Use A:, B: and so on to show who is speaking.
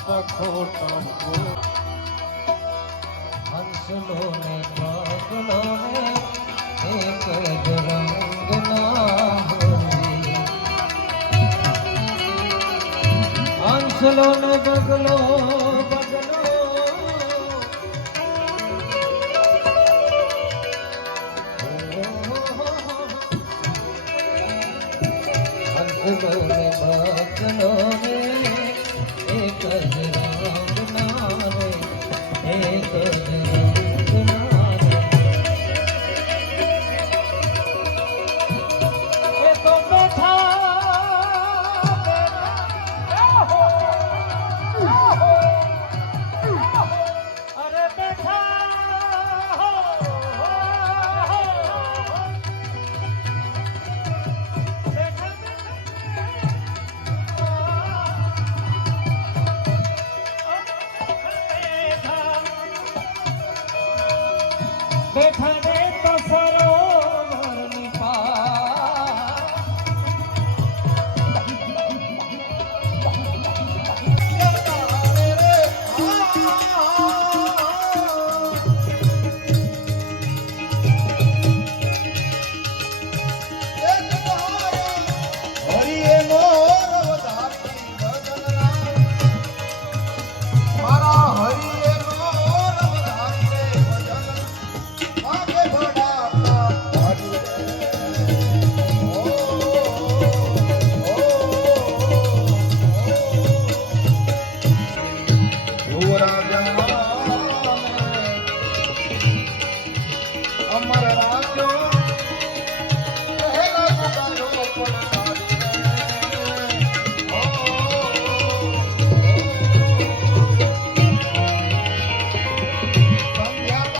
A: সাত খোট हंसलों ने पागलों ने एक दुरंग नाम हंसलों ने बगलों बगलों हंसलों ने बगलों ने সেখানে